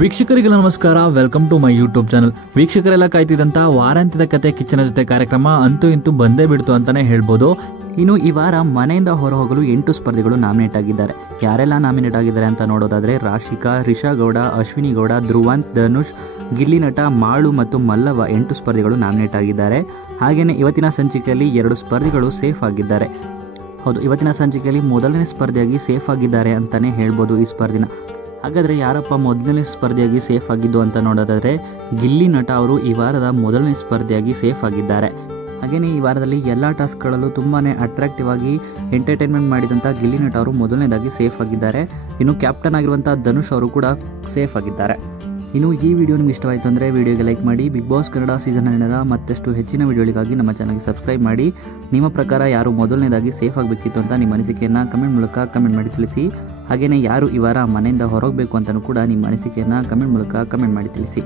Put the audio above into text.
ವೀಕ್ಷಕರಿಗೆ ನಮಸ್ಕಾರ, welcome to my YouTube channel. ವೀಕ್ಷಕರೆಲ್ಲ ಕಾಯ್ತಿದ್ದಂತ ವಾರಾಂತ್ಯದ ಕತೆ ಕಿಚ್ಚನ ಜೊತೆ ಕಾರ್ಯಕ್ರಮ ಅಂತೂ ಇಂತೂ ಬಂದೇ ಬಿಡ್ತು ಅಂತಾನೆ ಹೇಳ್ಬೋದು. ಇನ್ನು ಈ ವಾರ ಮನೆಯಿಂದ ಹೊರಹೋಗಲು 8 ಸ್ಪರ್ಧಿಗಳು ನಾಮಿನೇಟ್ ಆಗಿದ್ದಾರೆ. ಯಾರೆಲ್ಲ ನಾಮಿನೇಟ್ ಆಗಿದ್ದಾರೆ ಅಂತ ನೋಡೋದಾದ್ರೆ ರಾಶಿಕಾ, ರಿಷಾ ಗೌಡ, ಅಶ್ವಿನಿ ಗೌಡ, ಧ್ರುವಂತ್, ಧನುಷ್, ಗಿಲ್ಲಿ ನಟ, ಮಾಳು ಮತ್ತು ಮಲ್ಲವ 8 ಸ್ಪರ್ಧಿಗಳು ನಾಮಿನೇಟ್ ಆಗಿದ್ದಾರೆ. ಹಾಗೆಯೇ ಇವತ್ತಿನ ಸಂಚಿಕೆಯಲ್ಲಿ 2 ಸ್ಪರ್ಧಿಗಳು ಸೇಫ್ ಆಗಿದ್ದಾರೆ. ಹೌದು, ಇವತ್ತಿನ ಸಂಚಿಕೆಯಲ್ಲಿ ಮೊದಲನೇ ಸ್ಪರ್ಧಿಯಾಗಿ ಸೇಫ್ ಆಗಿದ್ದಾರೆ ಅಂತಾನೆ ಹೇಳ್ಬೋದು ಈ ಸ್ಪರ್ಧಿನ. ಹಾಗಾದರೆ ಯಾರಪ್ಪ ಮೊದಲನೇ ಸ್ಪರ್ಧಿಯಾಗಿ ಸೇಫ್ ಆಗಿದ್ದು ಅಂತ ನೋಡೋದಾದರೆ ಗಿಲ್ಲಿ ನಟ ಅವರು ಈ ವಾರದ ಮೊದಲನೇ ಸ್ಪರ್ಧಿಯಾಗಿ ಸೇಫ್ ಆಗಿದ್ದಾರೆ. ಹಾಗೆಯೇ ಈ ವಾರದಲ್ಲಿ ಎಲ್ಲ ಟಾಸ್ಕ್ಗಳಲ್ಲೂ ತುಂಬಾ ಅಟ್ರಾಕ್ಟಿವ್ ಆಗಿ ಎಂಟರ್ಟೈನ್ಮೆಂಟ್ ಮಾಡಿದಂಥ ಗಿಲ್ಲಿ ನಟ ಅವರು ಮೊದಲನೇದಾಗಿ ಸೇಫ್ ಆಗಿದ್ದಾರೆ. ಇನ್ನು ಕ್ಯಾಪ್ಟನ್ ಆಗಿರುವಂಥ ಧನುಷ್ ಅವರು ಕೂಡ ಸೇಫ್ ಆಗಿದ್ದಾರೆ. ಇನ್ನು ಈ ವಿಡಿಯೋ ನಿಮ್ಗೆ ಇಷ್ಟವಾಯಿತು ಅಂದರೆ ವಿಡಿಯೋಗೆ ಲೈಕ್ ಮಾಡಿ. ಬಿಗ್ ಬಾಸ್ ಕನ್ನಡ ಸೀಸನ್ 12 ಮತ್ತಷ್ಟು ಹೆಚ್ಚಿನ ವಿಡಿಯೋಗಳಿಗಾಗಿ ನಮ್ಮ ಚಾನಲ್ಗೆ ಸಬ್ಸ್ಕ್ರೈಬ್ ಮಾಡಿ. ನಿಮ್ಮ ಪ್ರಕಾರ ಯಾರು ಮೊದಲನೇದಾಗಿ ಸೇಫ್ ಆಗಬೇಕಿತ್ತು ಅಂತ ನಿಮ್ಮ ಅನಿಸಿಕೆಯನ್ನು ಕಮೆಂಟ್ ಮೂಲಕ ಕಮೆಂಟ್ ಮಾಡಿ ತಿಳಿಸಿ. ಹಾಗೆಯೇ ಯಾರು ಈ ವಾರ ಮನೆಯಿಂದ ಹೊರಗಬೇಕು ಅಂತಲೂ ಕೂಡ ನಿಮ್ಮ ಅನಿಸಿಕೆಯನ್ನು ಕಮೆಂಟ್ ಮೂಲಕ ಕಮೆಂಟ್ ಮಾಡಿ ತಿಳಿಸಿ.